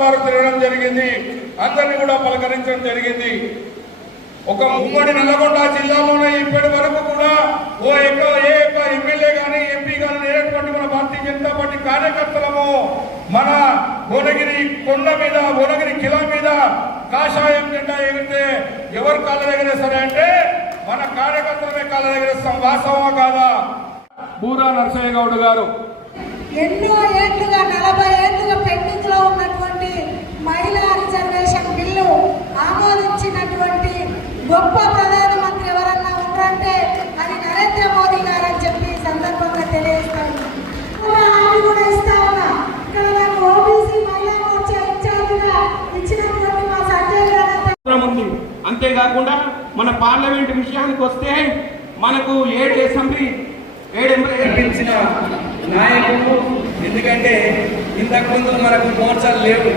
వారు తిరగడం జరిగింది. అందరినీ కూడా పలకరించడం జరిగింది. ఒక ఉమ్మడి నల్లగొండ జిల్లాలోనే ఇప్పటి వరకు కూడా ఓ యొక్క ఏ ఎమ్మెల్యే కానీ ఎంపీ కానీ లేనటువంటి మన భారతీయ జనతా పార్టీ కార్యకర్తలము మన భువనగిరి కొండ మీద భువనగిరి కిలా మీద కాషాయం జెండా ఎగిరితే ఎవరు కాళ్ళ సరే అంటే మన కార్యకర్తలమే కాళ్ళ దగ్గర వాస్తవమా కాదా? బూరా నరసయ్య గౌడ్ గారు. ఎన్నో ఏళ్ళుగా నలభై ఏళ్ళుగా పెండింగ్లో ఉన్నటువంటి మహిళా రిజర్వేషన్ బిల్లు ఆమోదించినటువంటి గొప్ప ప్రధానమంత్రి ఎవరన్నా ఉన్నారంటే అది నరేంద్ర మోదీ గారు అని చెప్పి ఈ సందర్భంగా తెలియజేస్తాను కూడా హామీ కూడా ఇస్తా ఉన్నా. ఇక్కడ నాకు ఓబీసీ మహిళా మోర్చా ఇన్ఛార్జిగా ఇచ్చినటువంటి మా సంజయ్ గారు అంతేకాకుండా మన పార్లమెంట్ విషయానికి వస్తే మనకు ఏడు అసెంబ్లీ ఏడు నాయకుడు నాయకులు ఎందుకంటే ఇంతకుముందు మనకు మోర్చాలు లేవు.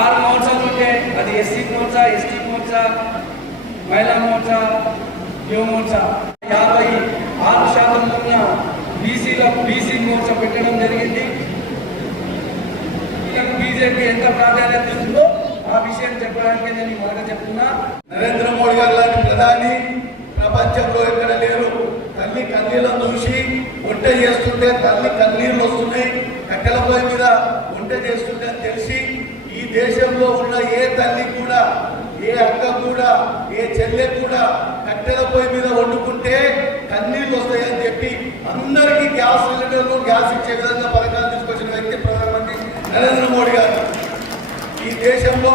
ఆరు మోర్చాలు ఉంటే అది ఎస్సీ మోర్చా ఎస్టీ మోర్చా మహిళా మోర్చా యువ మోర్చా. యాభై ఆరు శాతం ఉన్న బీసీలో బీసీ మోర్చా పెట్టడం జరిగింది. బీజేపీ ఎంత ప్రాధాన్యత ఇస్తుందో ఆ విషయం చెప్పడానికి నేను మొదట చెప్తున్నా. నరేంద్ర మోడీ గారు లాంటి ప్రధాని ప్రపంచంలో ఎక్కడ లేరు తల్లి కన్నీళ్ళను చూసి వంట చేస్తుంటే తల్లి కన్నీళ్ళు వస్తున్నాయి కట్టెల పొయ్యి మీద వంట చేస్తుంటే అని తెలిసి ఈ దేశంలో ఉన్న ఏ తల్లి కూడా ఏ అక్క కూడా ఏ చెల్లె కూడా కట్టెల పొయ్యి మీద వండుకుంటే కన్నీళ్ళు వస్తాయని చెప్పి అందరికీ గ్యాస్ సిలిండర్లు గ్యాస్ ఇచ్చే విధంగా పథకాలు తీసుకొచ్చిన వ్యక్తి ప్రధానమంత్రి నరేంద్ర మోడీ గారు. ఈ దేశంలో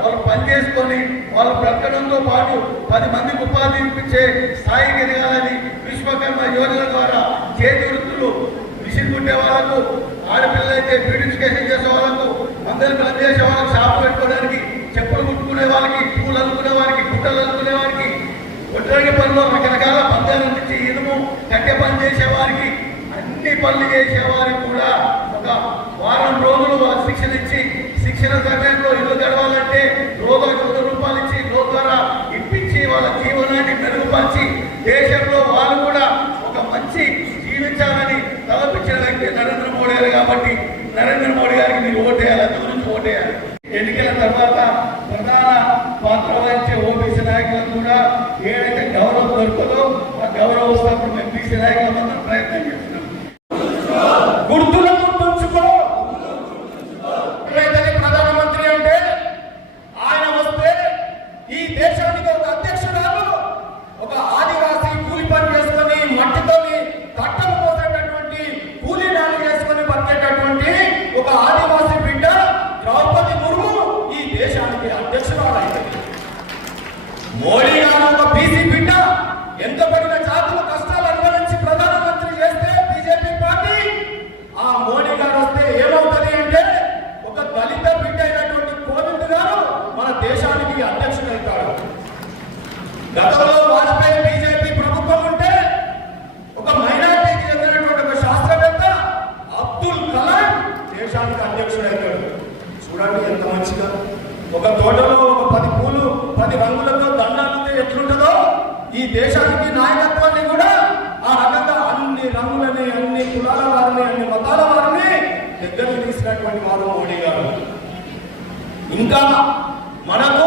వాళ్ళు పనిచేసుకొని వాళ్ళు బ్రతకడంతో పాటు పది మందికి ఉపాధి ఇప్పించే స్థాయికి ఎదగాలని విశ్వకర్మ యోజన ద్వారా చేతి వృత్తులు మిషన్ కుట్టే వాళ్ళకు ఆడపిల్లలైతే బ్యూటిఫికేషన్ చేసే వాళ్ళకు అందరి పని చేసే వాళ్ళకి షాపు పెట్టుకోవడానికి చెప్పులు కుట్టుకునే వాళ్ళకి పూలు అనుకునే వారికి గుట్టలు అనుకునే వారికి ఒట్టరికి పనిలో రకరకాల పద్యాలు అందించి ఇనుము కట్టె పని చేసేవారికి అన్ని పనులు చేసేవారికి కూడా ఒక వారం రోజులు శిక్షణ ఇచ్చి శిక్షణ సమయం జీవనాన్ని మెరుగుపరిచి దేశంలో వాళ్ళు కూడా ఒక మంచి జీవించాలని తలపించిన వ్యక్తి నరేంద్ర మోడీ గారు కాబట్టి నరేంద్ర మోడీ గారికి మీరు ఓటేయాలి అందు గురించి ఓటేయాలి. ఎన్నికల తర్వాత ప్రధాన పాత్ర వహించే ఓబీసీ నాయకులకు కూడా ఏదైతే గౌరవం దొరుకుతుందో ఆ గౌరవం వస్తున్నప్పుడు మేము బీసీ నాయకులు ప్రయత్నం చేస్తున్నాం గుర్తులను గుర్తుంచుకో ఎప్పుడైతే ప్రధానమంత్రి అంటే ఆయన వస్తే ఈ దేశానికి ఒక అధ్యక్షురాలు ఒక ఆదివాసీ కూలి పని చేసుకొని మట్టితోని తట్టలు పోసేటటువంటి కూలీ నాలు చేసుకొని బతికేటటువంటి ఒక ఆదివాసీ బిడ్డ ద్రౌపది ముర్ము ఈ దేశానికి అధ్యక్షురాలైంది మోడీ గారు ఒక బీసీ బిడ్డ ఎంత పడిన జాతుల కష్టాలు అనుభవించి ప్రధానమంత్రి చేస్తే బీజేపీ పార్టీ? ఆ మోడీ గారు వస్తే ఏమవుతుంది అంటే ఒక దళిత బిడ్డ అయినటువంటి కోవింద్ గారు మన దేశానికి అధ్యక్షుడైతాడు. గతంలో వాజ్పేయి బీజేపీ ప్రభుత్వం ఉంటే ఒక మైనార్టీకి చెందినటువంటి ఒక శాస్త్రవేత్త అబ్దుల్ కలాం దేశానికి అధ్యక్షుడైతాడు. చూడండి ఎంత మంచిగా. ఒక తోటలో ఒక పది పూలు పది రంగులతో దండాలతో ఎట్లుంటుందో ఈ దేశానికి నాయకత్వాన్ని కూడా ఆ రకంగా అన్ని రంగులని అన్ని కులాల వారిని అన్ని మతాల వారిని దగ్గరికి తీసినటువంటి వారు మోడీ గారు. ఇంకా మనకు